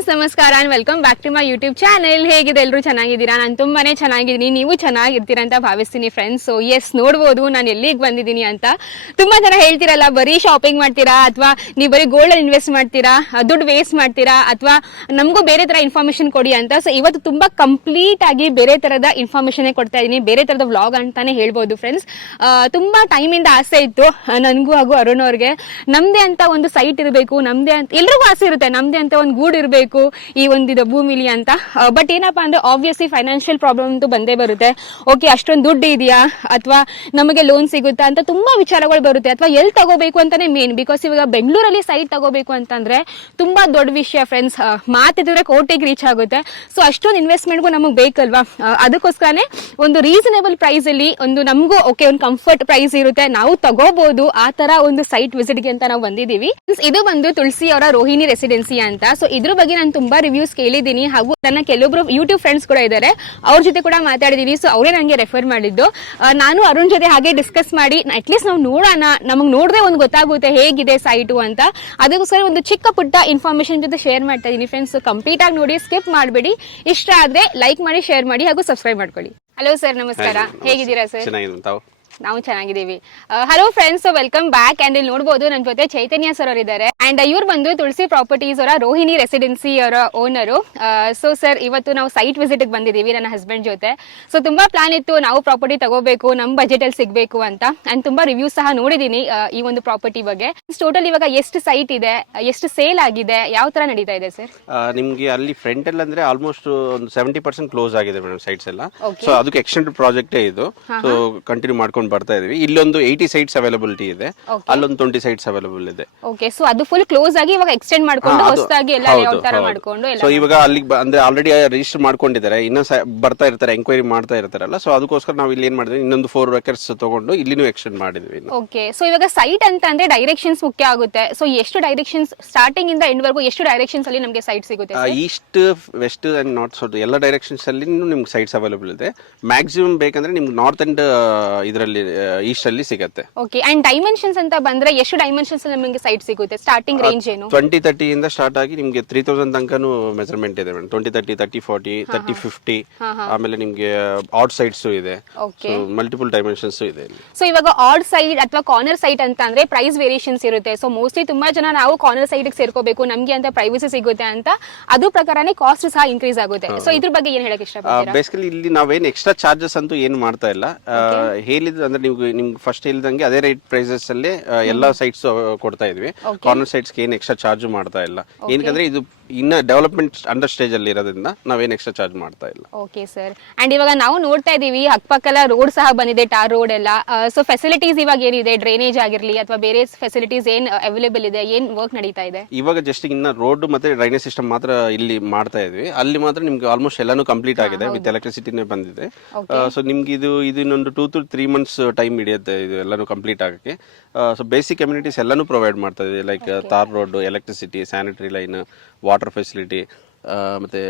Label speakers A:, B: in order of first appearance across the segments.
A: Friends, ನಮಸ್ಕಾರ and welcome back to my YouTube channel ಹೇಗಿದೆ ಎಲ್ಲರೂ ಚೆನ್ನಾಗಿದ್ದೀರಾ? ನಾನು ತುಂಬಾನೇ ಚೆನ್ನಾಗಿದ್ದೀನಿ. ನೀವು ಚೆನ್ನಾಗಿರ್ತೀರಾ ಅಂತ ಭಾವಿಸ್ತೀನಿ ಫ್ರೆಂಡ್ಸ್ ಸೊ ಎಸ್ ನೋಡ್ಬೋದು. ನಾನು ಎಲ್ಲಿಗೆ ಬಂದಿದ್ದೀನಿ ಅಂತ. ತುಂಬಾ ಜನ ಹೇಳ್ತಿರಲ್ಲ, ಬರೀ ಶಾಪಿಂಗ್ ಮಾಡ್ತೀರಾ ಅಥವಾ ನೀವು ಬರೀ ಗೋಲ್ಡ್ ಇನ್ವೆಸ್ಟ್ ಮಾಡ್ತೀರಾ? ದುಡ್ಡು ವೇಸ್ಟ್ ಮಾಡ್ತೀರಾ? ಅಥವಾ ನಮಗೂ ಬೇರೆ ತರ ಇನ್ಫಾರ್ಮೇಷನ್ ಕೊಡಿ ಅಂತ. ಸೊ ಇವತ್ತು ತುಂಬಾ ಕಂಪ್ಲೀಟ್ ಆಗಿ ಬೇರೆ ತರದ ಇನ್ಫಾರ್ಮೇಷನ್ನೇ ಕೊಡ್ತಾ ಇದ್ದೀನಿ ಬೇರೆ ತರದ ವ್ಲಾಗ್ ಅಂತಾನೆ ಹೇಳ್ಬೋದು ಫ್ರೆಂಡ್ಸ್ ತುಂಬಾ ಟೈಮಿಂದ ಆಸೆ ಇತ್ತು ನನಗೂ ಹಾಗೂ ಅರುಣ್ ಅವ್ರಿಗೆ. ನಮ್ದೇ ಅಂತ ಒಂದು ಸೈಟ್ ಇರಬೇಕು, ನಮ್ದೇ ಅಂತ, ಎಲ್ರಿಗೂ ಆಸೆ ಇರುತ್ತೆ. ನಮ್ದೇ ಅಂತ ಒಂದು ಗೂಡ್ ಇರಬೇಕು. ಈ ಒಂದಿದ ಭೂಮಿಲಿ ಅಂತ. ಬಟ್ ಏನಪ್ಪಾ ಅಂದ್ರೆ ಆಬ್ವಿಯಸ್ಲಿ ಫೈನಾನ್ಷಿಯಲ್ ಪ್ರಾಬ್ಲಮ್ ಅಂತೂ ಬಂದೇ ಬರುತ್ತೆ. ಓಕೆ ಅಷ್ಟೊಂದು ದುಡ್ಡು ಇದೆಯಾ? ಅಥವಾ ನಮಗೆ ಲೋನ್ ಸಿಗುತ್ತಾ ಅಂತ ತುಂಬಾ ವಿಚಾರಗಳು ಬರುತ್ತೆ. ಅಥವಾ ಎಲ್ಲಿ ತಗೋಬೇಕು ಅಂತಾನೆ ಮೇನ್ ಬಿಕಾಸ್ ಇವಾಗ ಬೆಂಗಳೂರಲ್ಲಿ ಸೈಟ್ ತಗೋಬೇಕು ಅಂತಂದ್ರೆ ತುಂಬಾ ದೊಡ್ಡ ವಿಷಯ ಫ್ರೆಂಡ್ಸ್ ಮಾತಿದ್ರೆ ಕೋಟಿಗೆ ರೀಚ್ ಆಗುತ್ತೆ. ಸೊ ಅಷ್ಟೊಂದು ಇನ್ವೆಸ್ಟ್ಮೆಂಟ್ಗೂ ನಮಗೆ ಬೇಕಲ್ವಾ? ಅದಕ್ಕೋಸ್ಕರನೇ ಒಂದು ರೀಸನೇಬಲ್ ಪ್ರೈಸ್ ಅಲ್ಲಿ ಒಂದು ನಮಗೂ ಓಕೆ ಒಂದು ಕಂಫರ್ಟ್ ಪ್ರೈಸ್ ಇರುತ್ತೆ. ನಾವು ತಗೋಬಹುದು ಆ ತರ ಒಂದು ಸೈಟ್ ವಿಸಿಟ್ಗೆ ಅಂತ ನಾವು ಬಂದಿದ್ದೀವಿ. ಇದು ಬಂದು ತುಳಸಿ ಅವರ ರೋಹಿಣಿ ರೆಸಿಡೆನ್ಸಿ ಅಂತ. ಸೊ ಇದ್ರ ಬಗ್ಗೆ ನಾನು ತುಂಬಾ ರಿವ್ಯೂಸ್ ಕೇಳಿದ್ದೀನಿ ಹಾಗೂ ನನ್ನ ಕೆಲವೊಬ್ರು ಯೂಟ್ಯೂಬ್ ಫ್ರೆಂಡ್ಸ್ ಕೂಡ ಇದ್ದಾರೆ. ಅವ್ರ ಜೊತೆ ಕೂಡ ಮಾತಾಡಿದೀನಿ ಸೊ ಅವರೇ ನನಗೆ ರೆಫರ್ ಮಾಡಿದ್ದು. ನಾನು ಅರುಣ್ ಜೊತೆ ಹಾಗೆ ಡಿಸ್ಕಸ್ ಮಾಡಿ ಅಟ್ಲೀಸ್ಟ್ ನಾವು ನೋಡೋಣ. ನಮಗೆ ನೋಡಿದ್ರೆ ಒಂದು ಗೊತ್ತಾಗುತ್ತೆ ಹೇಗಿದೆ ಸೈಟು ಅಂತ. ಅದಕ್ಕೋಸ್ಕರ ಒಂದು ಚಿಕ್ಕ ಪುಟ್ಟ ಇನ್ಫಾರ್ಮೇಶನ್ ಜೊತೆ ಶೇರ್ ಮಾಡ್ತಾ ಇದ್ದೀನಿ ಫ್ರೆಂಡ್ಸ್ ಕಂಪ್ಲೀಟ್ ಆಗಿ ನೋಡಿ ಸ್ಕಿಪ್ ಮಾಡಬೇಡಿ. ಇಷ್ಟ ಆದ್ರೆ ಲೈಕ್ ಮಾಡಿ ಶೇರ್ ಮಾಡಿ ಹಾಗೂ ಸಬ್ಸ್ಕ್ರೈಬ್ ಮಾಡ್ಕೊಳ್ಳಿ. ಹಲೋ ಸರ್ ನಮಸ್ಕಾರ. ಹೇಗಿದ್ದೀರಾ ಸರ್ ನಾವು ಚೆನ್ನಾಗಿದ್ದೀವಿ. Hello friends welcome back and ಇಲ್ಲಿ ನೋಡಬಹುದು ನನ್ನ ಜೊತೆ ಚೈತನ್ಯ ಸರ್ ಅವರು ಇದ್ದಾರೆ. ಅಂಡ್ ಇವ್ರು ಬಂದು ತುಳಸಿ ಪ್ರಾಪರ್ಟೀಸ್ ಅವರ ರೋಹಿಣಿ ರೆಸಿಡೆನ್ಸಿ ಅವರ ಓನರು ಸೊ ಸರ್ ಇವತ್ತು ನಾವು ಸೈಟ್ ವಿಸಿಟ್ ಬಂದಿದ್ದೀವಿ ನನ್ನ ಹಸ್ಬೆಂಡ್ ಜೊತೆ. ಸೊ ತುಂಬಾ ಪ್ಲಾನ್ ಇತ್ತು ನಾವು ಪ್ರಾಪರ್ಟಿ ತಗೋಬೇಕು ನಮ್ಮ ಬಜೆಟ್ ಅಲ್ಲಿ ಸಿಗಬೇಕು ಅಂತ. ಅಂಡ್ ತುಂಬಾ ರಿವ್ಯೂ ಸಹ ನೋಡಿದೀನಿ ಈ ಒಂದು ಪ್ರಾಪರ್ಟಿ ಬಗ್ಗೆ. ಟೋಟಲ್ ಇವಾಗ ಎಷ್ಟು ಸೈಟ್ ಇದೆ ಎಷ್ಟು ಸೇಲ್ ಆಗಿದೆ ಯಾವ ತರ ನಡೀತಾ ಇದೆ ಸರ್
B: ನಿಮ್ಗೆ ಅಲ್ಲಿ ಫ್ರಂಟ್ ಅಲ್ಲಿ ಅಂದ್ರೆ ಆಲ್ಮೋಸ್ಟ್ ಒಂದು ಸೆವೆಂಟಿ ಪರ್ಸೆಂಟ್ ಕ್ಲೋಸ್ ಆಗಿದೆ ಮೇಡಮ್ ಸೈಟ್ಸ್ ಎಲ್ಲ. ಸೊ ಅದಕ್ಕೆ ಎಕ್ಸ್ಟೆಂಡ್ ಪ್ರಾಜೆಕ್ಟೇ ಇದು. ಸೊ ಕಂಟಿನ್ಯೂ ಮಾಡ್ಕೊಂಡು ಬರ್ತಾ ಇದೀವಿ. ಇಲ್ಲೊಂದು ಏಯ್ಟಿ ಸೈಟ್ಸ್ ಅವೈಲಬಿಲಿಟಿ ಇದೆ. ಅಲ್ಲೊಂದು ಟ್ವೆಂಟಿ ಸೈಟ್ಸ್ ಅವೈಲಬಲ್ ಇದೆ.
A: ಓಕೆ ಸೊ ಅದು ಫುಲ್ ಕ್ಲೋಸ್ ಆಗಿ ಇವಾಗ ಎಕ್ಸ್ಟೆಂಡ್ ಮಾಡ್ಕೊಂಡು ಹೊಸದಾಗಿ ಎಲ್ಲ ಲೇಔಟ್ ತರ ಮಾಡ್ಕೊಂಡು
B: ಸೊ ಇವಾಗ ಅಲ್ಲಿ ಅಂದ್ರೆ ಆಲ್ರೆಡಿ ರಿಜಿಸ್ಟರ್ ಮಾಡ್ಕೊಂಡಿದ್ದಾರೆ. ಇನ್ನೂ ಬರ್ತಾ ಇರ್ತಾರೆ ಎಂಕ್ವೈರಿ ಮಾಡ್ತಾ ಇರ್ತಾರಲ್ಲ. ಸೊ ಅದಕ್ಕೋಸ್ಕರ ನಾವು ಇಲ್ಲಿ ಏನ್ ಮಾಡಿದ್ವಿ? ಇನ್ನೊಂದು ಫೋರ್ ವೆಕರ್ಸ್ ತಗೊಂಡು ಇಲ್ಲಿನೂ ಎಕ್ಸ್ಟೆಂಡ್ ಮಾಡಿದ್ವಿ
A: ಓಕೆ ಸೊ ಇವಾಗ ಸೈಟ್ ಅಂತ ಅಂದ್ರೆ ಡೈರೆಕ್ಷನ್ಸ್ ಮುಖ್ಯ ಆಗುತ್ತೆ. ಸೊ ಎಷ್ಟು ಡೈರೆಕ್ಷನ್ಸ್ ಸ್ಟಾರ್ಟಿಂಗ್ ಇಂದ ಎಂಡ್ ವರೆಗೂ ಎಷ್ಟು ಡೈರೆಕ್ಷನ್ಸ್ ಅಲ್ಲಿ ನಮಗೆ ಸೈಟ್ ಸಿಗುತ್ತೆ?
B: East west and north south ಎಲ್ಲ ಡೈರೆಕ್ಷನ್ಸ್ ಅಲ್ಲಿ ನಿಮ್ಗೆ ಸೈಟ್ಸ್ ಅವೈಲಬಲ್ ಇದೆ. ಮ್ಯಾಕ್ಸಿಮಮ್ ಬೇಕಂದ್ರೆ ನಿಮ್ಗೆ ನಾರ್ತ್ ಅಂಡ್ ಇದರಲ್ಲಿ ಈಸ್ಟ್ ಅಲ್ಲಿ ಸಿಗುತ್ತೆ.
A: ಓಕೆ ಅಂಡ್ ಡೈಮೆನ್ಷನ್ಸ್ ಅಂತ ಬಂದ್ರೆ ಎಷ್ಟು ಡೈಮೆನ್ಷನ್ಸ್ ನಿಮಗೆ ಸೈಟ್ ಸಿಗುತ್ತೆ? ಸ್ಟಾರ್ಟಿಂಗ್ ರೇಂಜ್ ಏನು?
B: ಟ್ವೆಂಟಿ ತರ್ಟಿ ಇಂದ ಸ್ಟಾರ್ಟ್ ಆಗಿ ನಿಮಗೆ ತ್ರೀ ತೌಸಂಡ್ ತನಕನೂ ಮೆಜರ್ಮೆಂಟ್ ಇದೆ madam. Twenty thirty thirty forty thirty fifty ಆಮೇಲೆ ನಿಮಗೆ ಆಡ್ ಸೈಡ್ಸ್ ಇದೆ.
A: ಓಕೆ
B: ಮಲ್ಟಿಪಲ್ ಡೈಮೆನ್ಷನ್ಸ್ ಇದೆ
A: ಸೊ ಇವಾಗ ಆಡ್ ಸೈಡ್ ಅಥವಾ ಕಾರ್ನರ್ ಸೈಟ್ ಅಂತ ಅಂದ್ರೆ ಪ್ರೈಸ್ ವೇರಿಯೇಷನ್ಸ್ ಇರುತ್ತೆ. ಸೊ ಮೋಸ್ಟ್ಲಿ ತುಂಬಾ ಜನ ನಾವು ಕಾರ್ನರ್ ಸೈಡ್ ಸೇರ್ಕೋಬೇಕು ನಮ್ಗೆ ಅಂತ ಪ್ರೈವಸಿ ಸಿಗುತ್ತೆ ಅಂತ ಅದು ಪ್ರಕಾರನೇ ಕಾಸ್ಟ್ ಸಹ ಇನ್ಕ್ರೀಸ್ ಆಗುತ್ತೆ. ಸೊ ಇದ್ರ ಬಗ್ಗೆ ಏನ್ ಹೇಳಕ್ ಇಷ್ಟಪಡ್ತೀರಾ?
B: ಬೇಸಿಕಲಿ ಇಲ್ಲಿ ನಾವೇನ್ ಎಕ್ಸ್ಟ್ರಾ ಚಾರ್ಜಸ್ ಅಂತೂ ಏನು ಮಾಡ್ತಾ ಇಲ್ಲ. ಹೇಳಿದ್ ಅಂದ್ರೆ ನಿಮ್ಗೆ ನಿಮ್ಗೆ ಫಸ್ಟ್ ಹೇಳಿದಂಗೆ ಅದೇ ರೇಟ್ ಪ್ರೈಸಸ್ ಅಲ್ಲಿ ಎಲ್ಲಾ ಎಲ್ಲ ಸೈಟ್ಸ್ ಕೊಡ್ತಾ ಇದ್ವಿ. ಕಾರ್ನರ್ ಸೈಟ್ಸ್ ಏನ್ ಎಕ್ಸ್ಟ್ರಾ ಚಾರ್ಜ್ ಮಾಡ್ತಾ ಇಲ್ಲ. ಏನಕ್ಕಂದ್ರೆ ಇದು ಇನ್ನ ಡೆವಲಪ್ಮೆಂಟ್ ಅಂಡರ್ ಸ್ಟೇಜ್ ಅಲ್ಲಿ ಇರೋದ್ರಿಂದ ನಾವೇನು ಎಕ್ಸ್ಟ್ರಾ ಚಾರ್ಜ್ ಮಾಡ್ತಾ ಇಲ್ಲ.
A: ಓಕೆ ಸರ್ ಅಂಡ್ ಇವಾಗ ನಾವು ನೋಡ್ತಾ ಇದೀವಿ ಅಕ್ಕಪಕ್ಕೆಲ್ಲ ರೋಡ್ ಸಹ ಬಂದಿದೆ ಟಾರ್ ರೋಡ್ ಎಲ್ಲ. ಸೊ ಫೆಸಿಲಿಟೀಸ್ ಇವಾಗ ಏನಿದೆ? ಡ್ರೈನೇಜ್ ಆಗಿರ್ಲಿ ಅಥವಾ ಬೇರೆ ಫೆಸಿಲಿಟೀಸ್ ಏನ್ ಅವೈಲೇಬಲ್ ಇದೆ? ಏನ್ ವರ್ಕ್ ನಡೀತಾ ಇದೆ?
B: ಇವಾಗ ಜಸ್ಟ್ ಇನ್ನ ರೋಡ್ ಮತ್ತೆ ಡ್ರೈನೇಜ್ ಸಿಸ್ಟಮ್ ಮಾತ್ರ ಇಲ್ಲಿ ಮಾಡ್ತಾ ಇದ್ವಿ. ಅಲ್ಲಿ ಮಾತ್ರ ನಿಮ್ಗೆ ಆಲ್ಮೋಸ್ಟ್ ಎಲ್ಲಾನು ಕಂಪ್ಲೀಟ್ ಆಗಿದೆ ವಿತ್ ಎಲೆಕ್ಟ್ರಿಸಿಟಿನೇ ಬಂದಿದೆ. ಸೊ ನಿಮ್ಗೆ ಇದು ಇದು ಇನ್ನೊಂದು two to three months time ಹಿಡಿಯುತ್ತೆ ಇದು ಎಲ್ಲಾನು ಕಂಪ್ಲೀಟ್ ಆಗಕ್ಕೆ. ಸೊ ಬೇಸಿಕ್ ಕಮ್ಯುನಿಟೀಸ್ ಎಲ್ಲಾನು ಪ್ರೊವೈಡ್ ಮಾಡ್ತಾ ಇದೆ like tar road electricity sanitary line water facility ಮತ್ತೆ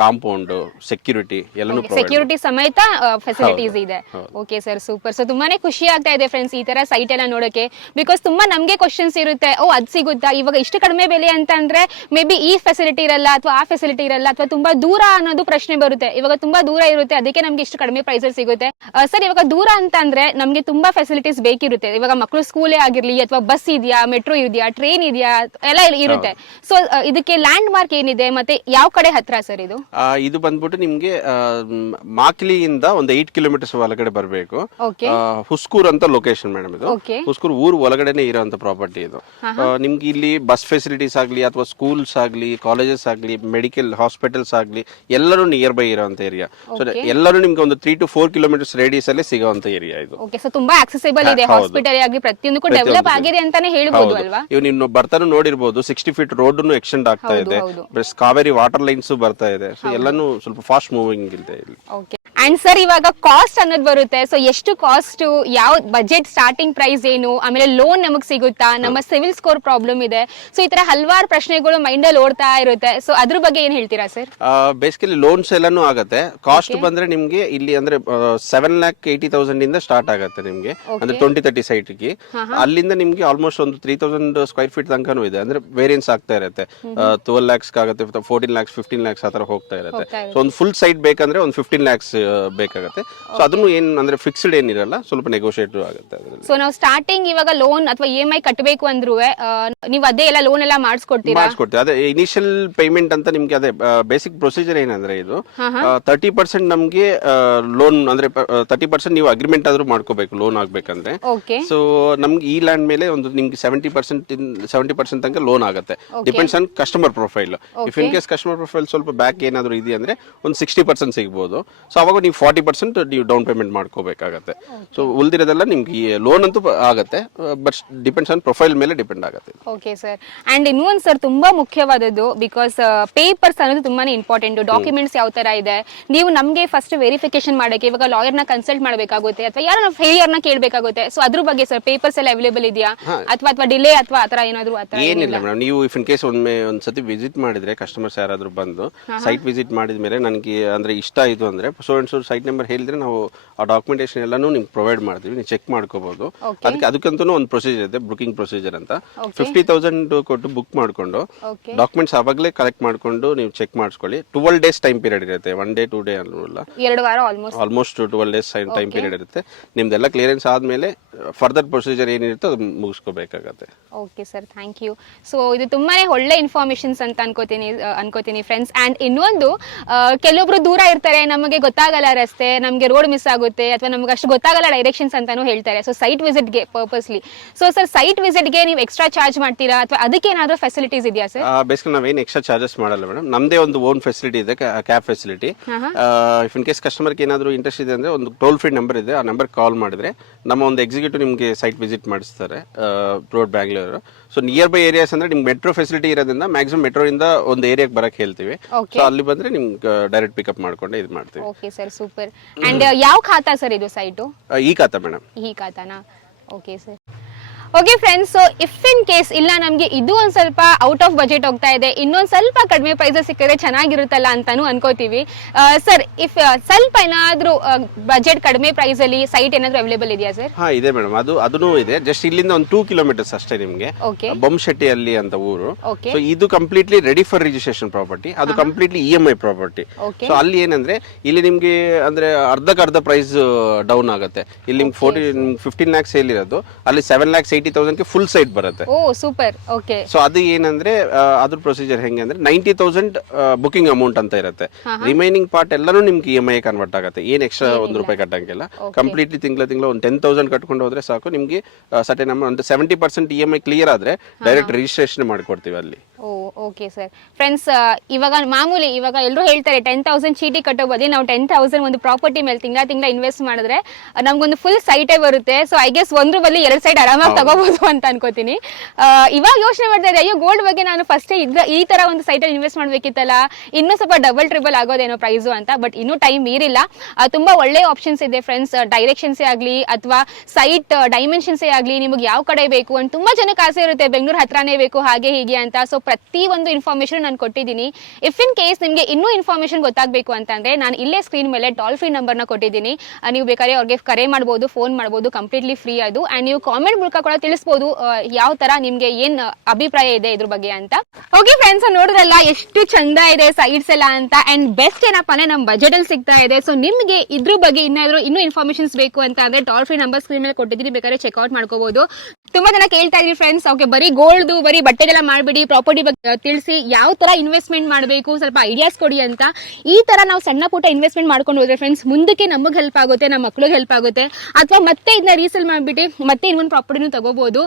B: ಕಾಂಪೌಂಡ್ ಸೆಕ್ಯೂರಿಟಿ ಎಲ್ಲಾನು ಪ್ರೊವೈಡ್
A: ಸೆಕ್ಯೂರಿಟಿ ಸಮೇತ ಫೆಸಿಲಿಟೀಸ್ ಇದೆ. ಓಕೆ ಸರ್ ಸೂಪರ್ ಸೊ ತುಂಬಾನೇ ಖುಷಿ ಆಗ್ತಾ ಇದೆ ಫ್ರೆಂಡ್ಸ್ ಈ ತರ ಸೈಟ್ ಎಲ್ಲ ನೋಡೋಕೆ. ಬಿಕಾಸ್ ತುಂಬಾ ನಮಗೆ ಕ್ವಶನ್ಸ್ ಇರುತ್ತೆ ಓ ಅದ್ ಸಿಗುತ್ತಾ? ಇವಾಗ ಇಷ್ಟು ಕಡಿಮೆ ಬೆಲೆ ಅಂತ ಅಂದ್ರೆ ಮೇ ಬಿ ಈ ಫೆಸಿಲಿಟಿ ಇರಲ್ಲ ಅಥವಾ ಆ ಫೆಸಿಲಿಟಿ ಇರಲ್ಲ ಅಥವಾ ತುಂಬಾ ದೂರ ಅನ್ನೋದು ಪ್ರಶ್ನೆ ಬರುತ್ತೆ. ಇವಾಗ ತುಂಬಾ ದೂರ ಇರುತ್ತೆ ಅದಕ್ಕೆ ನಮ್ಗೆ ಇಷ್ಟು ಕಡಿಮೆ ಪ್ರೈಸ್ ಸಿಗುತ್ತೆ. ಸರ್ ಇವಾಗ ದೂರ ಅಂತ ಅಂದ್ರೆ ನಮ್ಗೆ ತುಂಬಾ ಫೆಸಿಲಿಟೀಸ್ ಬೇಕಿರುತ್ತೆ. ಇವಾಗ ಮಕ್ಕಳು ಸ್ಕೂಲೇ ಆಗಿರ್ಲಿ ಅಥವಾ ಬಸ್ ಇದೆಯಾ ಮೆಟ್ರೋ ಇದೆಯಾ ಟ್ರೈನ್ ಇದೆಯಾ ಎಲ್ಲ ಇರುತ್ತೆ. ಸೊ ಇದಕ್ಕೆ ಲ್ಯಾಂಡ್ ಮಾರ್ಕ್ ಏನಿದೆ ಮತ್ತೆ ಯಾವ ಕಡೆ ಹತ್ರ ಸರ್ ಇದು?
B: ಆ, ಇದು ಬಂದ್ಬಿಟ್ಟು ನಿಮ್ಗೆ ಆ, ಮ್, ಮಾಕ್ಲಿಯಿಂದ ಒಂದು ಏಟ್ ಕಿಲೋಮೀಟರ್ಸ್ ಒಳಗಡೆ ಬರಬೇಕು.
A: ಓಕೆ
B: ಹುಸ್ಕೂರ್ ಅಂತ ಲೊಕೇಶನ್ ಮೇಡಮ್ ಇದು.
A: ಓಕೆ
B: ಹುಸ್ಕೂರ್ ಊರ್ ಒಳಗಡೆನೆ ಇರೋಂತ ಪ್ರಾಪರ್ಟಿ ಇದು. ಆ, ನಿಮ್ಗೆ ಇಲ್ಲಿ ಬಸ್ ಫೆಸಿಲಿಟೀಸ್ ಆಗಲಿ ಅಥವಾ ಸ್ಕೂಲ್ಸ್ ಆಗಲಿ ಕಾಲೇಜಸ್ ಆಗಲಿ ಮೆಡಿಕಲ್ ಹಾಸ್ಪಿಟಲ್ಸ್ ಆಗಲಿ ಎಲ್ಲರೂ ನಿಯರ್ ಬೈ ಇರೋಂಥ ಏರಿಯಾ ಸೊ ಎಲ್ಲರೂ ನಿಮ್ಗೆ ಒಂದು three to four kilometres radius ಅಲ್ಲಿ ಸಿಗೋಂಥ ಏರಿಯಾ ಇದು.
A: ಓಕೆ ಸೊ ತುಂಬಾ ಆಕ್ಸೆಸಿಬಲ್ ಇದೆ. ಹಾಸ್ಪಿಟಲ್ ಆಗಲಿ ಪ್ರತಿಯೊಂದಕ್ಕೂ ಡೆವಲಪ್ ಆಗಿದೆ ಅಂತಾನೆ ಹೇಳ್ಬೋದು ಅಲ್ವಾ?
B: ಇವ್ ನೀವು ಬರ್ತಾನು ನೋಡಿರ್ಬೋದು ಸಿಕ್ಸ್ಟಿ ಫೀಟ್ ರೋಡ್ ಎಕ್ಸ್ಟೆಂಡ್ ಆಗ್ತಾ ಇದೆ. ಪ್ಲಸ್ ಕಾವೇರಿ ವಾಟರ್ ಲೈನ್ಸ್ ಬರ್ತಾ ಇದೆ. ಸೊ ಎಲ್ಲಾನು ಸ್ವಲ್ಪ ಫಾಸ್ಟ್ ಮೂವಿಂಗ್ ಇದೆ ಇಲ್ಲಿ.
A: ಓಕೆ ಅಂಡ್ ಸರ್ ಇವಾಗ ಕಾಸ್ಟ್ ಅನ್ನೋದು ಬರುತ್ತೆ. ಸೊ ಎಷ್ಟು ಕಾಸ್ಟ್ ಯಾವ ಬಜೆಟ್ ಸ್ಟಾರ್ಟಿಂಗ್ ಪ್ರೈಸ್ ಏನು ಆಮೇಲೆ ಲೋನ್ ನಮಗ್ ಸಿಗುತ್ತಾ ನಮ್ಮ ಸಿವಿಲ್ ಸ್ಕೋರ್ ಪ್ರಾಬ್ಲಮ್ ಇದೆ. ಸೊ ಈ ತರ ಹಲವಾರು ಪ್ರಶ್ನೆಗಳು ಮೈಂಡ್ ಅಲ್ಲಿ ಓಡ್ತಾ ಇರುತ್ತೆ. ಸೊ ಅದ್ರ ಬಗ್ಗೆ ಏನ್ ಹೇಳ್ತೀರಾ ಸರ್
B: ಬೇಸಿಕಲಿ ಲೋನ್ಸ್ ಎಲ್ಲಾನು ಆಗುತ್ತೆ. ಕಾಸ್ಟ್ ಬಂದ್ರೆ ನಿಮ್ಗೆ ಇಲ್ಲಿ ಅಂದ್ರೆ ಸೆವೆನ್ ಲ್ಯಾಕ್ ಏಯ್ಟಿ ತೌಸಂಡ್ ಇಂದ ಸ್ಟಾರ್ಟ್ ಆಗುತ್ತೆ ನಿಮ್ಗೆ. ಅಂದ್ರೆ ಟ್ವೆಂಟಿ ತರ್ಟಿ ಸೈಟ್ಗೆ ಅಲ್ಲಿಂದ ನಿಮ್ಗೆ ಆಲ್ಮೋಸ್ಟ್ ಒಂದು ತ್ರೀ ತೌಸಂಡ್ ಸ್ಕ್ವೈರ್ ಫೀಟ್ ತನಕನೂ ಇದೆ. ಅಂದ್ರೆ ವೇರಿಯನ್ಸ್ ಆಗ್ತಾ ಇರುತ್ತೆ. ಟ್ವೆಲ್ ಲ್ಯಾಕ್ಸ್ ಆಗುತ್ತೆ ಫೋರ್ಟೀನ್ ಲ್ಯಾಕ್ಸ್ ಫಿಫ್ಟೀನ್ ಲ್ಯಾಕ್ಸ್ ಆ ತರ ಹೋಗ್ತಾ ಇರುತ್ತೆ. ಸೊ ಒಂದು ಫುಲ್ ಸೈಟ್ ಬೇಕಂದ್ರೆ ಒಂದು ಫಿಫ್ಟೀನ್ ಲ್ಯಾಕ್ಸ್ ಬೇಕಾಗುತ್ತೆ. ಸೊ ಅದನ್ನು ಏನ್ ಅಂದ್ರೆ ಫಿಕ್ಸ್ಡ್ ಏನಿರಲ್ಲ ಸ್ವಲ್ಪ ನೆಗೋಷಿಯೇಟ್ ಆಗುತ್ತೆ ಅದರಲ್ಲಿ.
A: ಸೊ ನಾವು ಸ್ಟಾರ್ಟಿಂಗ್ ಇವಾಗ ಲೋನ್ ಅಥವಾ ಇ ಎಂ ಐ ಕಟ್ಟಬೇಕು ಅಂದ್ರು ನೀವು ಅದೇ ಎಲ್ಲ ಲೋನ್ ಎಲ್ಲ ಮಾಡಿಸ್ಕೊಡ್ತೀರಾ?
B: ಮಾಡಿಸ್ಕೊಡ್ತೀವಿ. ಅದೇ ಇನಿಷಿಯಲ್ ಪೇಮೆಂಟ್ ಅಂತ ನಿಮ್ಗೆ ಅದೇ ಬೇಸಿಕ್ ಪ್ರೊಸೀಜರ್ ಏನಂದ್ರೆ ಇದು ತರ್ಟಿ ಪರ್ಸೆಂಟ್ ನಮ್ಗೆ ಲೋನ್ ಅಂದ್ರೆ ತರ್ಟಿ ಪರ್ಸೆಂಟ್ ನೀವು ಅಗ್ರಿಮೆಂಟ್ ಆದ್ರೂ ಮಾಡ್ಕೋಬೇಕು ಲೋನ್ ಆಗ್ಬೇಕಂದ್ರೆ.
A: ಓಕೆ
B: ಸೊ ನಮ್ಗೆ ಈ ಲ್ಯಾಂಡ್ ಮೇಲೆ ಒಂದು ನಿಮ್ಗೆ ಸೆವೆಂಟಿ ಪರ್ಸೆಂಟ್ ಸೆವೆಂಟಿ ಪರ್ಸೆಂಟ್ ತನಕ ಲೋನ್ ಆಗುತ್ತೆ. Depends on customer profile if in case customer profile ಸ್ವಲ್ಪ ಬ್ಯಾಕ್ ಏನಾದ್ರು ಇದೆ ಅಂದ್ರೆ ಒಂದು ಸಿಕ್ಸ್ಟಿ ಪರ್ಸೆಂಟ್ ಸಿಗ್ಬೋದು. ಸೊ ಅವಾಗ ನೀವು ಫಾರ್ಟಿ ಪರ್ಸೆಂಟ್ ನೀವು ಡೌನ್ ಪೇಮೆಂಟ್ ಮಾಡ್ಕೋಬೇಕಾಗತ್ತೆ. ಸೊ ಉಳಿದಿರೋದೆಲ್ಲ ನಿಮ್ಗೆ ಲೋನ್ ಅಂತೂ ಆಗುತ್ತೆ ಬಟ್ ಡಿಪೆಂಡ್ಸ್ ಆನ್ ಪ್ರೊಫೈಲ್ ಮೇಲೆ ಡಿಪೆಂಡ್ ಆಗುತ್ತೆ
A: ಓಕೆ ಸರ್ ಅಂಡ್ ಇನ್ನೊಂದು ಸರ್ ತುಂಬಾ ಮುಖ್ಯವಾದದ್ದು ಬಿಕಾಸ್ ಪೇಪರ್ಸ್ ಅನ್ನೋದು ತುಂಬಾನೇ ಇಂಪಾರ್ಟೆಂಟ್ ಡಾಕ್ಯುಮೆಂಟ್ಸ್ ಯಾವ ತರ ಇದೆ? ನೀವು ನಮಗೆ ಫಸ್ಟ್ ವೆರಿಫಿಕೇಶನ್ ಮಾಡಕ್ಕೆ ಇವಾಗ ಲಾಯರ್ನ ನ ಕನ್ಸಲ್ಟ್ ಮಾಡಬೇಕಾಗುತ್ತೆ ಅಥವಾ ಯಾರನ್ನ ಫೇಲಿಯರ್ನ ಕೇಳಬೇಕಾಗುತ್ತೆ. ಸೊ ಅದ್ರ ಬಗ್ಗೆ ಸರ್ ಪೇಪರ್ಸ್ ಎಲ್ಲ ಅವೈಲೇಬಲ್ ಇದೆಯಾ? ಅಥವಾ ಅಥವಾ ಡಿಲೇ ಅಥವಾ ಆತರ ಏನಾದ್ರು ಆತರ
B: ಏನಿಲ್ಲ? ಮೇಡಮ್. ನೀವು ಇಫ್ ಇನ್ ಕೇಸ್ ಒಮ್ಮೆ ಒಂದ್ ಸತಿ ವಿಸಿಟ್ ಮಾಡಿದ್ರೆ ಕಸ್ಟಮರ್ಸ್ ಯಾರಾದ್ರೂ ಬಂದು ಸೈಟ್ ವಿಸಿಟ್ ಮಾಡಿದ ಮೇಲೆ ನನಗೆ ಅಂದ್ರೆ ಇಷ್ಟ ಆಯ್ತು ಅಂದ್ರೆ ಸೊ ಅಂಡ್ ಸೈಟ್ ನಂಬರ್ ಹೇಳಿದ್ರೆ ನಾವು ಆ ಡಾಕ್ಯುಮೆಂಟೇಶನ್ ಎಲ್ಲಾನು ನಿಮ್ಗೆ ಪ್ರೊವೈಡ್ ಮಾಡ್ತೀವಿ. ನೀವು ಚೆಕ್ ಮಾಡ್ಕೋಬಹುದು ಅದಕ್ಕೆ ಅದಕ್ಕಂತೂ ಒಂದು ಪ್ರೊಸೀಜರ್ ಇದೆ ಬುಕಿಂಗ್ ಪ್ರೊಸೀಜರ್ ಅಂತ. ಫಿಫ್ಟಿ ತೌಸಂಡ್ ಕೊಟ್ಟು ಬುಕ್ ಮಾಡಿಕೊಂಡು ಡಾಕ್ಯುಮೆಂಟ್ಸ್ ಆವಾಗಲೇ ಕಲೆಕ್ಟ್ ಮಾಡ್ಕೊಂಡು ನೀವು ಚೆಕ್ ಮಾಡಿಸ್ಕೊಳ್ಳಿ. ಟುವೆಲ್ ಡೇಸ್ ಟೈಮ್ ಪೀರಿಯಡ್ ಇರುತ್ತೆ. ಒನ್ ಡೇ ಟೂ ಡೇ ಅನ್ನೋಲ್ಲ
A: ಎರಡು ವಾರ almost
B: almost twelve days time period ಇರುತ್ತೆ. ನಿಮ್ದೆಲ್ಲ ಕ್ಲಿಯರೆನ್ಸ್ ಆದ್ಮೇಲೆ ಫರ್ದರ್ ಪ್ರೊಸೀಜರ್ ಏನಿರುತ್ತೆ ಅದು ಮುಗಿಸ್ಕೋಬೇಕಾಗತ್ತೆ.
A: Okay sir thank you so ಇದು ತುಂಬಾನೇ ಒಳ್ಳೆ ಇನ್ಫಾರ್ಮೇಶನ್ಸ್ ಅಂತ ಅನ್ಕೋತೀನಿ ಅನ್ಕೋತೀನಿ ಫ್ರೆಂಡ್ಸ್ ಅಂಡ್ ಇನ್ನೊಂದು ಕೆಲವೊಬ್ರು ದೂರ ಇರ್ತಾರೆ ನಮಗೆ ಗೊತ್ತಾಗಲ್ಲ ರಸ್ತೆ ನಮಗೆ ರೋಡ್ ಮಿಸ್ ಆಗುತ್ತೆ ಅಥವಾ ನಮ್ಗೆ ಅಷ್ಟು ಗೊತ್ತಾಗಲ್ಲ ಡೈರೆಕ್ಷನ್ಸ್ ಅಂತಾನು ಹೇಳ್ತಾರೆ. ಸೊ ಸೈಟ್ ವಿಸಿಟ್ಗೆ ಪರ್ಪಸ್ಲಿ ಸೊ ಸರ್ ಸೈಟ್ ವಿಸಿಟ್ಗೆ ನೀವು ಎಕ್ಸ್ಟ್ರಾ ಚಾರ್ಜ್ ಮಾಡ್ತೀರಾ? ಅಥವಾ ಅದಕ್ಕೆ ಏನಾದರೂ ಫೆಸಿಲಿಟೀಸ್ ಇದೆಯಾ ಸರ್
B: ಬೇಸಿಕಲಿ ನಾವೇನು ಎಕ್ಸ್ಟ್ರಾ ಚಾರ್ಜಸ್ ಮಾಡಲ್ಲ ಮೇಡಮ್ ನಮ್ದೇ ಒಂದು ಓನ್ ಫೆಸಿಲಿಟಿ ಇದೆ cab facility if in case ಕಸ್ಟಮರ್ಗೆ ಏನಾದರೂ ಇಂಟ್ರೆಸ್ಟ್ ಇದೆ ಅಂದರೆ ಒಂದು ಟೋಲ್ ಫ್ರೀ ನಂಬರ್ ಇದೆ ಆ ನಂಬರ್ ಕಾಲ್ ಮಾಡಿದ್ರೆ ನಮ್ಮ ಒಂದು ಎಕ್ಸಿಕ್ಯೂಟಿವ್ ನಿಮಗೆ ಸೈಟ್ ವಿಸಿಟ್ ಮಾಡಿಸ್ತಾರೆ road Bangalore so near by areas ಅಂದ್ರೆ ನಿಮ್ಗೆ ಮೆಟ್ರೋ ಫೆಸಿಲಿಟಿ ಇರೋದ್ರಿಂದ ಮ್ಯಾಕ್ಸಿಮಮ್ ಮೆಟ್ರೋ ಇಂದ ಒಂದು ಏರಿಯಾಗೆ ಬರಕ್ ಹೇಳ್ತೀವಿ. ಸೊ ಅಲ್ಲಿ ಬಂದ್ರೆ ನಿಮ್ಗೆ ಡೈರೆಕ್ಟ್ ಪಿಕಪ್ ಮಾಡ್ಕೊಂಡು ಇದು ಮಾಡ್ತೀವಿ.
A: ಓಕೆ ಸರ್ ಸೂಪರ್ ಅಂಡ್ ಯಾವ ಖಾತಾ ಸರ್ ಇದು ಸೈಟು
B: ಈ ಖಾತಾ ಮೇಡಮ್
A: ಈ ಖಾತಾನಾ? Okay sir okay friends so if in case ಇಲ್ಲ ನಮಗೆ ಇದು ಒಂದ್ ಸ್ವಲ್ಪ ಔಟ್ ಆಫ್ ಬಜೆಟ್ ಹೋಗ್ತಾ ಇದೆ ಇನ್ನೊಂದ್ ಸ್ವಲ್ಪ ಕಡಿಮೆ ಪ್ರೈಸ್ ಸಿಕ್ಕಿದ್ರೆ ಚೆನ್ನಾಗಿರುತ್ತಲ್ಲ ಅಂತಾನು ಅನ್ಕೋತೀವಿ. ಸರ್ ಇಫ್ ಸ್ವಲ್ಪ ಏನಾದ್ರೂ ಬಜೆಟ್ ಕಡಿಮೆ ಪ್ರೈಸ್ ಅಲ್ಲಿ ಸೈಟ್ ಏನಾದ್ರೂ ಅವೈಲೇಬಲ್ ಇದೆಯಾ ಸರ್
B: ಹಾ ಇದೆ ಮೇಡಮ್ ಅದು ಅದೂ ಇದೆ. ಜಸ್ಟ್ ಇಲ್ಲಿಂದ ಒಂದು ಟೂ ಕಿಲೋಮೀಟರ್ಸ್ ಅಷ್ಟೇ ನಿಮ್ಗೆ.
A: ಓಕೆ
B: ಶೆಟ್ಟಿ ಅಲ್ಲಿ ಅಂತ ಊರು.
A: ಓಕೆ
B: ಸೊ ಇದು completely ready for registration property ಅದು completely E M I property so ಅಲ್ಲಿ ಏನಂದ್ರೆ ಇಲ್ಲಿ ನಿಮ್ಗೆ ಅಂದ್ರೆ ಅರ್ಧಕ್ಕೆ ಅರ್ಧ ಪ್ರೈಸ್ ಡೌನ್ ಆಗುತ್ತೆ. ಇಲ್ಲಿ ನಿಮ್ಗೆ ಫೋರ್ಟಿ ಫಿಫ್ಟೀನ್ ಲ್ಯಾಕ್ಸ್ ಸೇಲ್ ಇರೋದು ಅಲ್ಲಿ ಸೆವೆನ್ ಲ್ಯಾಕ್ಸ್ ಏಯ್ಟಿ ತೌಸಂಡ್ಗೆ ಫುಲ್ ಸೈಟ್ ಬರುತ್ತೆ.
A: ಓ ಸೂಪರ್ ಓಕೆ
B: ಸೊ ಅದು ಏನಂದ್ರೆ ಅದ್ರ ಪ್ರೊಸೀಜರ್ ಹೆಂಗೆ ಅಂದ್ರೆ ನೈಂಟಿ ತೌಸಂಡ್ ಬುಕಿಂಗ್ ಅಮೌಂಟ್ ಅಂತ ಇರುತ್ತೆ. ರಿಮೈನಿಂಗ್ ಪಾರ್ಟ್ ಎಲ್ಲಾನು ನಿಮ್ಗೆ ಇ ಎಂ ಐ ಕನ್ವರ್ಟ್ ಆಗುತ್ತೆ. ಏನ್ ಎಕ್ಸ್ಟ್ರಾ ಒಂದ್ ರೂಪಾಯಿ ಕಟ್ಟಂಗಿಲ್ಲ. ಕಂಪ್ಲೀಟ್ಲಿ ತಿಂಗಳ ತಿಂಗಳ ಒಂದು ಟೆನ್ ತೌಸಂಡ್ ಕಟ್ಕೊಂಡು ಹೋದ್ರೆ ಸಾಕು. ನಿಮ್ಗೆ certain amount seventy percent E M I clear ಆದ್ರೆ ಡೈರೆಕ್ಟ್ ರಿಜಿಸ್ಟ್ರೇಷನ್ ಮಾಡ್ಕೊಡ್ತೀವಿ ಅಲ್ಲಿ.
A: ಓ ಓಕೆ ಸರ್ ಫ್ರೆಂಡ್ಸ್ ಇವಾಗ ಮಾಮೂಲಿ ಇವಾಗ ಎಲ್ಲರೂ ಹೇಳ್ತಾರೆ ಟೆನ್ ತೌಸಂಡ್ ಚೀಟಿ ಕಟ್ಟೋ ಬದಲು ನಾವು ಟೆನ್ ತೌಸಂಡ್ ಒಂದು ಪ್ರಾಪರ್ಟಿ ಮೇಲೆ ತಿಂಗಳ ತಿಂಗಳ ಇನ್ವೆಸ್ಟ್ ಮಾಡಿದ್ರೆ ನಮ್ಗೊಂದು ಫುಲ್ ಸೈಟೇ ಬರುತ್ತೆ. ಸೊ ಐ ಗೆಸ್ ಒಂದ್ರ ಬದಲು ಎರಡು ಸೈಡ್ ಆರಾಮಾಗಿ ತಗೋಬಹುದು ಅಂತ ಅನ್ಕೋತೀನಿ. ಇವಾಗ ಯೋಚನೆ ಮಾಡ್ತಾ ಇದ್ದೆ ಅಯ್ಯೋ ಗೋಲ್ಡ್ ಬಗ್ಗೆ ನಾನು ಫಸ್ಟೇ ಇದ್ರ ಈ ತರ ಒಂದು ಸೈಟಲ್ಲಿ ಇನ್ವೆಸ್ಟ್ ಮಾಡ್ಬೇಕಿತ್ತಲ್ಲ ಇನ್ನೂ ಸ್ವಲ್ಪ ಡಬಲ್ ಟ್ರಿಬಲ್ ಆಗೋದೇನೋ ಪ್ರೈಸು ಅಂತ ಬಟ್ ಇನ್ನೂ ಟೈಮ್ ಮೀರಿಲ್ಲ. ತುಂಬಾ ಒಳ್ಳೆ ಆಪ್ಷನ್ಸ್ ಇದೆ ಫ್ರೆಂಡ್ಸ್ ಡೈರೆಕ್ಷನ್ಸೇ ಆಗಲಿ ಅಥವಾ ಸೈಟ್ ಡೈಮೆನ್ಷನ್ಸೇ ಆಗಲಿ ನಿಮಗೆ ಯಾವ ಕಡೆ ಬೇಕು ಅಂತ ತುಂಬಾ ಜನಕ್ಕೆ ಆಸೆ ಇರುತ್ತೆ ಬೆಂಗಳೂರು ಹತ್ರನೇ ಬೇಕು ಹಾಗೆ ಹೀಗೆ ಅಂತ. ಸೊ ಪ್ರತಿ ಒಂದು ಇನ್ಫಾರ್ಮೇಶನ್ ನಾನು ಕೊಟ್ಟಿದ್ದೀನಿ. ಇಫ್ ಇನ್ ಕೇಸ್ ನಿಮಗೆ ಇನ್ನೂ ಇನ್ಫಾರ್ಮೇಶನ್ ಗೊತ್ತಾಗಬೇಕು ಅಂತಂದ್ರೆ, ನಾನು ಇಲ್ಲೇ ಸ್ಕ್ರೀನ್ ಮೇಲೆ ಟೋಲ್ ಫ್ರೀ ನಂಬರ್ನ ಕೊಟ್ಟಿದ್ದೀನಿ. ನೀವು ಬೇಕಾದ್ರೆ ಅವ್ರಿಗೆ ಕರೆ ಮಾಡ್ಬೋದು ಫೋನ್ ಮಾಡ್ಬೋದು ಕಂಪ್ಲೀಟ್ಲಿ ಫ್ರೀ ಅದು. ಆ್ಯಂಡ್ ನೀವು ಕಾಮೆಂಟ್ ಮೂಲಕ ಕೂಡ ತಿಳಿಸ್ಬೋದು ಯಾವ ತರ ನಿಮಗೆ ಏನ್ ಅಭಿಪ್ರಾಯ ಇದೆ ಇದ್ರ ಬಗ್ಗೆ ಅಂತ. ಓಕೆ ಫ್ರೆಂಡ್ಸ್ ನೋಡಿದ್ರಲ್ಲ, ಎಷ್ಟು ಚಂದ ಇದೆ ಸೈಡ್ಸ್ ಎಲ್ಲ ಅಂತ. ಅಂಡ್ ಬೆಸ್ಟ್ ಏನಪ್ಪ ಅಂದ್ರೆ ನಮ್ಮ ಬಜೆಟ್ ಅಲ್ಲಿ ಸಿಗ್ತಾ ಇದೆ. ಸೊ ನಿಮ್ಗೆ ಇದ್ರ ಬಗ್ಗೆ ಇನ್ನಾದ್ರೂ ಇನ್ನೂ ಇನ್ಫಾರ್ಮೇಶನ್ಸ್ ಬೇಕು ಅಂತ ಅಂದ್ರೆ ಟೋಲ್ ಫ್ರೀ ನಂಬರ್ ಸ್ಕ್ರೀನ್ ಮೇಲೆ ಕೊಟ್ಟಿದ್ದೀನಿ. ಬೇಕಾದ್ರೆ ಚೆಕ್ಔಟ್ ಮಾಡ್ಕೋಬಹುದು ತುಂಬಾ ಜನ ಕೇಳ್ತಾ ಇದ್ರಿ ಫ್ರೆಂಡ್ಸ್ ಓಕೆ ಬರೀ ಗೋಲ್ಡ್ ಬರೀ ಬಟ್ಟೆಗೆಲ್ಲ ಮಾಡ್ಬಿಡಿ ಪ್ರಾಪರ್ಟಿ ಬಗ್ಗೆ ತಿಳಿಸಿ ಯಾವ ತರ ಇನ್ವೆಸ್ಟ್ಮೆಂಟ್ ಮಾಡಬೇಕು, ಸ್ವಲ್ಪ ಐಡಿಯಾಸ್ ಕೊಡಿ ಅಂತ. ಈ ತರ ನಾವು ಸಣ್ಣ ಪುಟ್ಟ ಇನ್ವೆಸ್ಟ್ಮೆಂಟ್ ಮಾಡ್ಕೊಂಡು ಹೋದ್ರೆ ಫ್ರೆಂಡ್ಸ್ ಮುಂದಕ್ಕೆ ನಮಗೆ ಹೆಲ್ಪ್ ಆಗುತ್ತೆ, ನಮ್ಮ ಮಕ್ಳಿಗೆ ಹೆಲ್ಪ್ ಆಗುತ್ತೆ. ಅಥವಾ ಮತ್ತೆ ಇದನ್ನ ರೀಸೇಲ್ ಮಾಡ್ಬಿಟ್ಟು ಮತ್ತೆ ಇನ್ನೊಂದು ಪ್ರಾಪರ್ಟಿನೂ ತಗೋಬಹುದು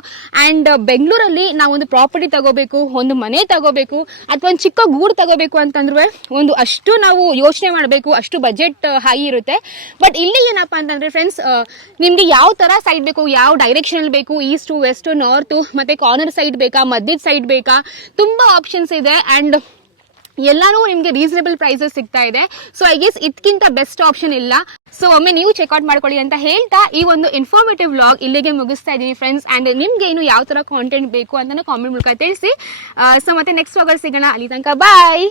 A: ಅಂಡ್ ಬೆಂಗಳೂರಲ್ಲಿ ನಾವು ಒಂದು ಪ್ರಾಪರ್ಟಿ ತಗೋಬೇಕು, ಒಂದು ಮನೆ ತಗೋಬೇಕು, ಅಥವಾ ಒಂದು ಚಿಕ್ಕ ಗೂಡು ತಗೋಬೇಕು ಅಂತಂದ್ರೆ ಒಂದು ಅಷ್ಟು ನಾವು ಯೋಚನೆ ಮಾಡಬೇಕು, ಅಷ್ಟು ಬಜೆಟ್ ಹೈ ಇರುತ್ತೆ. ಬಟ್ ಇಲ್ಲಿ ಏನಪ್ಪಾ ಅಂತಂದ್ರೆ ಫ್ರೆಂಡ್ಸ್ ನಿಮ್ಗೆ ಯಾವ ತರ ಸೈಡ್ ಬೇಕು, ಯಾವ ಡೈರೆಕ್ಷನ್ ಬೇಕು ಈಸ್ಟ್ ವೆಸ್ಟ್ ನಾರ್ತು ಮತ್ತೆ ಕಾರ್ನರ್ ಸೈಡ್ ಬೇಕಾ, ಮಧ್ಯದ ಸೈಡ್ ಬೇಕಾ ತುಂಬಾ ಆಪ್ಷನ್ಸ್ ಇದೆ ಅಂಡ್ ಎಲ್ಲಾನು ನಿಮಗೆ ರೀಸನೇಬಲ್ ಪ್ರೈಸಸ್ ಸಿಗ್ತಾ ಇದೆ. ಸೊ ಐ ಗೆಸ್ ಇದಕ್ಕಿಂತ ಬೆಸ್ಟ್ ಆಪ್ಷನ್ ಇಲ್ಲ. ಸೊ ಒಮ್ಮೆ ನೀವು ಚೆಕ್ಔಟ್ ಮಾಡ್ಕೊಳ್ಳಿ ಅಂತ ಹೇಳ್ತಾ ಈ ಒಂದು ಇನ್ಫಾರ್ಮೇಟಿವ್ ವ್ಲಾಗ್ ಇಲ್ಲಿಗೆ ಮುಗಿಸ್ತಾ ಇದ್ದೀನಿ ಫ್ರೆಂಡ್ಸ್ ಅಂಡ್ ನಿಮಗೆ ಇನ್ನು ಯಾವ ತರ ಕಾಂಟೆಂಟ್ ಬೇಕು ಅಂತ ಕಾಮೆಂಟ್ ಮೂಲಕ ತಿಳಿಸಿ. ಸೊ ಮತ್ತೆ ನೆಕ್ಸ್ಟ್ ವ್ಲಾಗಲ್ಲಿ ಸಿಗೋಣ. ಅಲ್ಲಿ ತನಕ ಬಾಯ್